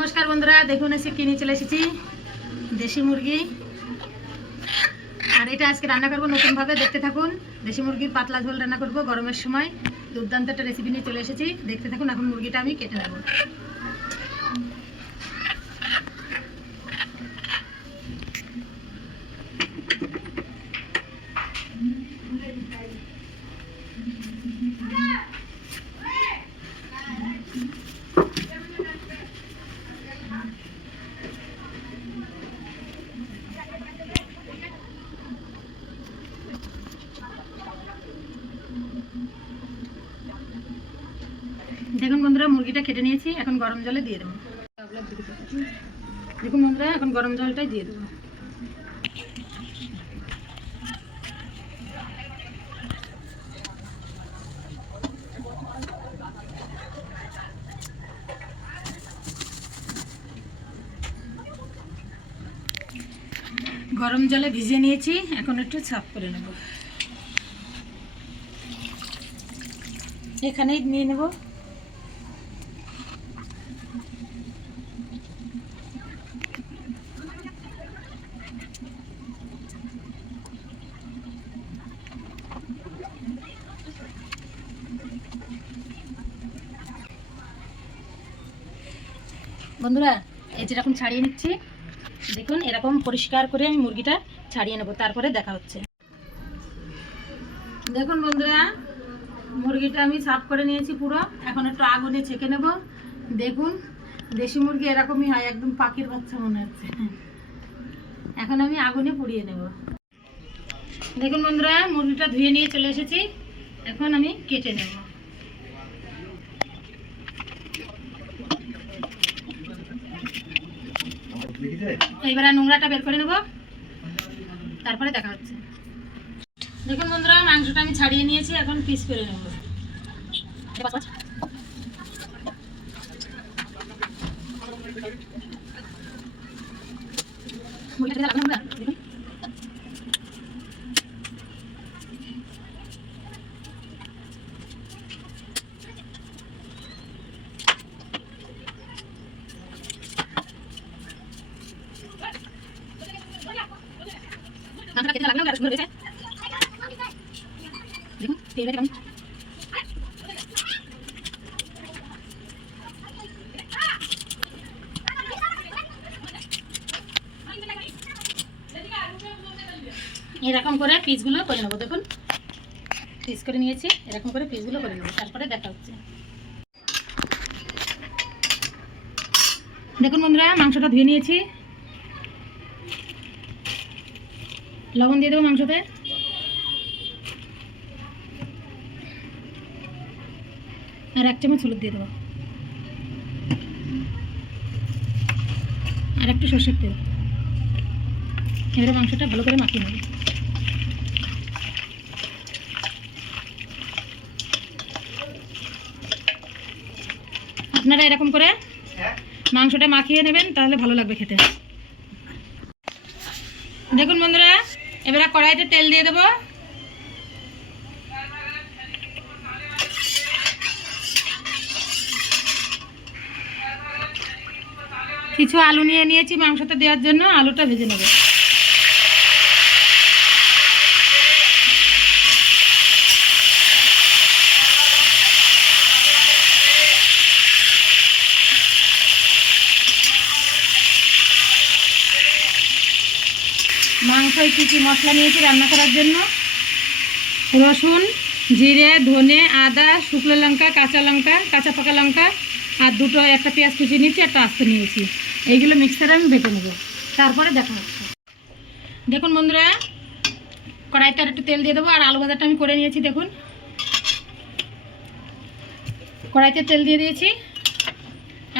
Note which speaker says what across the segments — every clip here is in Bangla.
Speaker 1: নমস্কার বন্ধুরা, দেখুন এসে কিনে চলে এসেছি? দেশি মুরগি। আর এটা আজকে রান্না করব নতুনভাবে, দেখতে থাকুন। দেশি মুরগির পাতলা ঝোল রান্না করব গরমের সময়। দুর্দান্ত একটা রেসিপি নিয়ে চলে এসেছি। দেখতে থাকুন, এখন মুরগিটা আমি কেটে নেব দেখুন বন্ধুরা মুরগিটা কেটে নিয়েছি, এখন গরম জলে দিয়ে দেবো। দেখুন বন্ধুরা, এখন গরম জলটাই দিয়ে দেবো। গরম জলে ভিজিয়ে নিয়েছি, এখন একটু সাফ করে নেব। এখানেই নিয়ে নেব। বন্ধুরা, এই যেরকম ছাড়িয়ে নিচ্ছি। দেখুন, এরকম পরিষ্কার করে আমি মুরগিটা ছাড়িয়ে নেব, তারপরে দেখা হচ্ছে। দেখুন বন্ধুরা, মুরগিটা আমি সাফ করে নিয়েছি পুরো। এখন একটু আগুনে ছেঁকে নেব। দেখুন, দেশি মুরগি এরকমই হয়, একদম পাখির বাচ্চা মনে হচ্ছে। এখন আমি আগুনে পুড়িয়ে নেব। দেখুন বন্ধুরা, মুরগিটা ধুয়ে নিয়ে চলে এসেছি। এখন আমি কেটে নেব। এইবার নোংরাটা বের করে নেব। তারপরে দেখা হচ্ছে। দেখুন বন্ধুরা, মাংসটা আমি ছাড়িয়ে নিয়েছি, এখন পিস করে নেব। এরকম করে পিসগুলো করে নেব, দেখুন। পিস করে নিয়েছি, এরকম করে পিসগুলো করে নেব, তারপরে দেখা হচ্ছে। দেখুন বন্ধুরা, মাংসটা ধুয়ে নিয়েছি। লবণ দিয়ে দেবো মাংসতে? আর এক চামচ হলুদ দিয়ে দেবো। আর একটু সর্ষের তেল। এবারে মাংসটা ভালো করে মাখিয়ে নেব। আপনারা এরকম করে মাংসটা মাখিয়ে নেবেন তাহলে ভালো লাগবে খেতে। দেখুন বন্ধুরা এবারে কড়াইতে তেল দিয়ে দেবো। কিছু আলু নিয়ে নিয়েছি মাংসটা দেওয়ার জন্য, আলুটা ভেজে নেব। মাংসয় কী কী মশলা নিয়েছি রান্না করার জন্য? রসুন, জিরে, ধনে, আদা, শুকনো লঙ্কা, কাঁচা লঙ্কা, কাঁচা পাকা লঙ্কা আর দুটো একটা পেঁয়াজ কুচি নিয়েছি, একটা আস্ত নিয়েছি। এইগুলো মিক্সারে আমি বেটে নেব। তারপরে দেখা দেখুন বন্ধুরা, কড়াইতে আর একটু তেল দিয়ে দেবো, আর আলু ভাজাটা আমি করে নিয়েছি, দেখুন। কড়াইতে তেল দিয়ে দিয়েছি।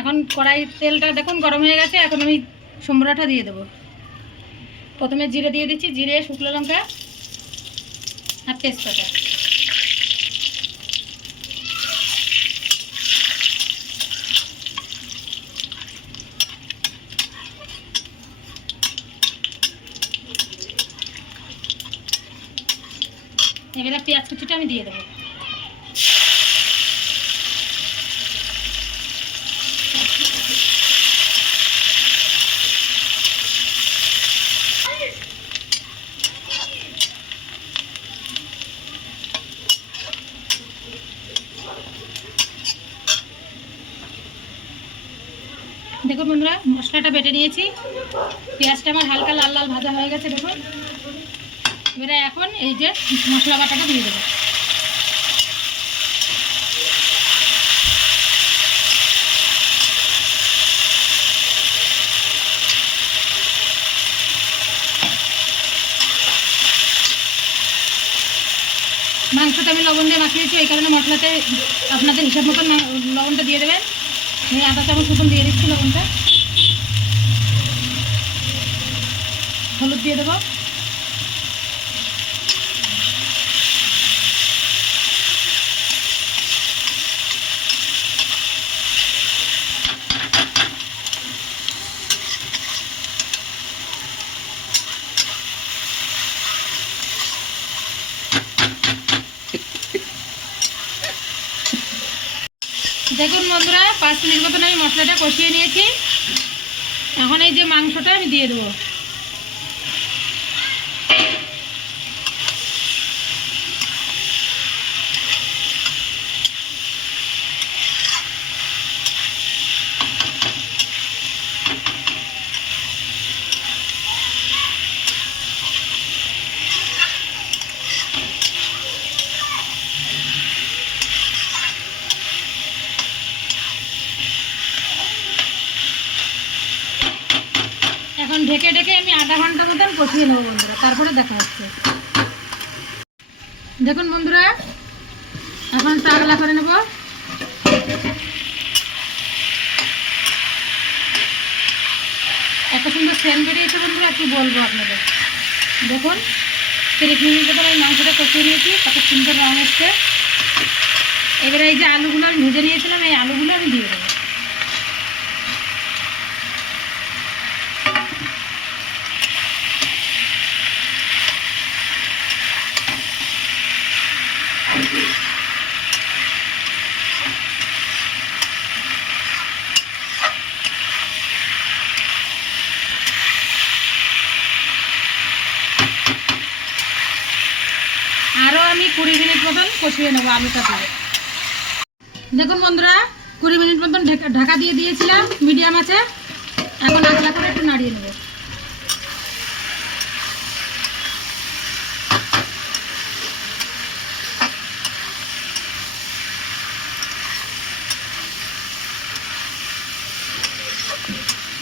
Speaker 1: এখন কড়াই তেলটা দেখুন গরম হয়ে গেছে, এখন আমি সম্বরাটা দিয়ে দেবো। প্রথমে জিরে দিয়ে দিচ্ছি, জিরে, শুকনো লঙ্কা আর তেজপাতা। এবারে পেঁয়াজ কুচিটা আমি দিয়ে দেবো দেখুন বন্ধুরা, মশলাটা বেটে নিয়েছি। পেঁয়াজটা আমার হালকা লাল লাল ভাজা হয়ে গেছে, দেখুন। এবারে এখন এই যে মশলা বাটাটা দিয়ে দেবো। মাংসটা আমি লবণ দিয়ে মাখিয়েছি, এই কারণে মশলাতে আপনাদের হিসাব মতন লবণটা দিয়ে দেবেন। আমি আধা চামচ মতন দিয়ে দিচ্ছি লবণটা। হলুদ দিয়ে দেবো। দেখুন বন্ধুরা, পাঁচ মিনিট মতন আমি মশলাটা কষিয়ে নিয়েছি। এখন এই যে মাংসটা আমি দিয়ে দেবো। Thank you. কষিয়ে নেব বন্ধুরা, তারপরে দেখা হচ্ছে। দেখুন বন্ধুরা, এখন টাগলা করে নেব। এত সুন্দর সেন্ট বেরিয়েছে বন্ধুরা, কি বলব আপনাদের? দেখুন, তিরিশ মিনিট মতন আমি মাংসটা কষিয়ে নিয়েছি, কত সুন্দর রঙ এসছে। এবারে এই যে আলুগুলো আমি ভেজে নিয়েছিলাম, এই আলুগুলো আমি দিয়ে দেবো আরও আমি কুড়ি মিনিট মতন কষিয়ে নেব আলুটা দিয়ে দেখুন বন্ধুরা, কুড়ি মিনিট মতন ঢাকা- দিয়ে দিয়েছিলাম, মিডিয়াম আছে। এখন আগলা করে একটু নাড়িয়ে নেব।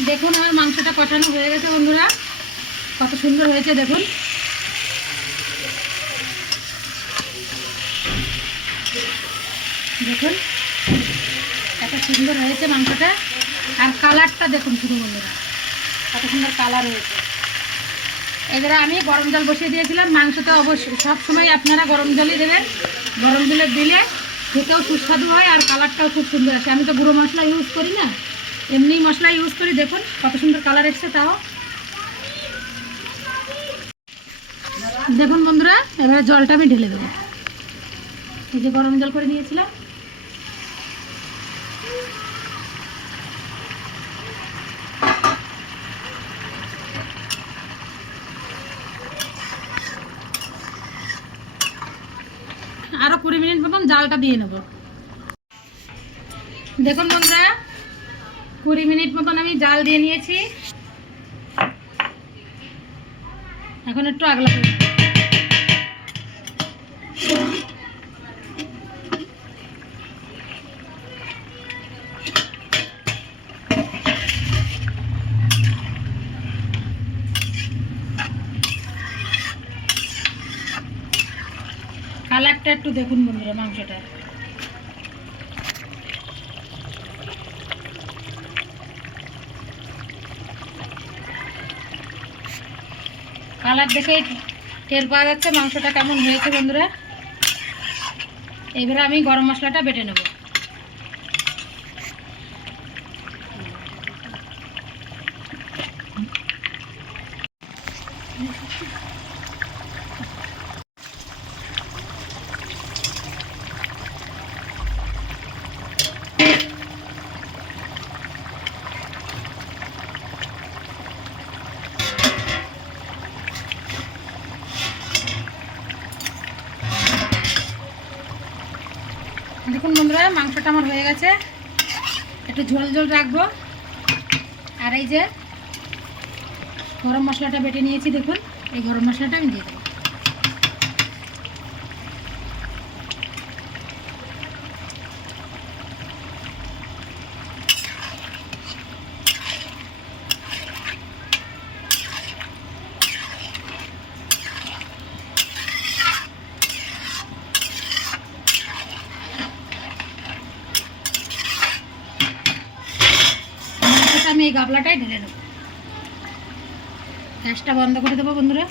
Speaker 1: দেখুন আমার মাংসটা কষানো হয়ে গেছে বন্ধুরা। কত সুন্দর হয়েছে, দেখুন। দেখুন এত সুন্দর হয়েছে মাংসটা। আর কালারটা দেখুন শুধু বন্ধুরা, কত সুন্দর কালার হয়েছে। এবারে আমি গরম জল বসিয়ে দিয়েছিলাম, মাংসটা অবশ্যই সব সময় আপনারা গরম জলই দেবেন। গরম জলে দিলে খেতেও সুস্বাদু হয় আর কালারটাও খুব সুন্দর আসে। আমি তো গুঁড়ো মশলা ইউজ করি না এমনি মশলা ইউজ করি। দেখুন, কত সুন্দর কালার এসছে তাও। দেখুন বন্ধুরা, এবারে জলটা আমি ঢেলে দেবো। এই যে গরম জল করে নিয়েছিলাম আরও কুড়ি জালটা দিয়ে নেব। দেখুন বন্ধুরা, কুড়ি মিনিট মতন আমি জাল দিয়ে নিয়েছি। এখন একটু আগলা কালারটা একটু দেখুন বন্ধুরা, মাংসটা। কালার দেখে টের পাওয়া যাচ্ছে মাংসটা কেমন হয়েছে বন্ধুরা। এবারে আমি গরম মশলাটা বেটে নেব। আমার হয়ে গেছে। একটু ঝোল ঝোল রাখব। আর এই যে গরম মশলাটা বেটে নিয়েছি, দেখুন, এই গরম মশলাটা আমি দিয়ে দেবো। এই গাবলাটাই ঢেলে দেবো গ্যাসটা বন্ধ করে দেবো বন্ধুরা।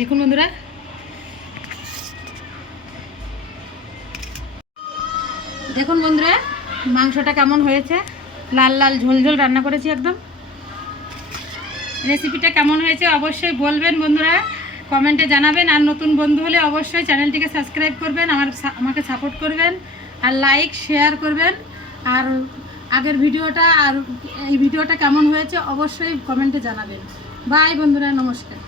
Speaker 1: দেখুন বন্ধুরা দেখুন বন্ধুরা, মাংসটা কেমন হয়েছে? লাল লাল ঝোল ঝোল রান্না করেছি একদম। রেসিপিটা কেমন হয়েছে অবশ্যই বলবেন বন্ধুরা। কমেন্টে জানাবেন, আর নতুন বন্ধু হলে অবশ্যই চ্যানেলটিকে সাবস্ক্রাইব করবেন, আমার আমাকে সাপোর্ট করবেন, আর লাইক শেয়ার করবেন, আর আগের ভিডিওটা, আর এই ভিডিওটা কেমন হয়েছে অবশ্যই কমেন্টে জানাবেন। বাই বন্ধুরা, নমস্কার।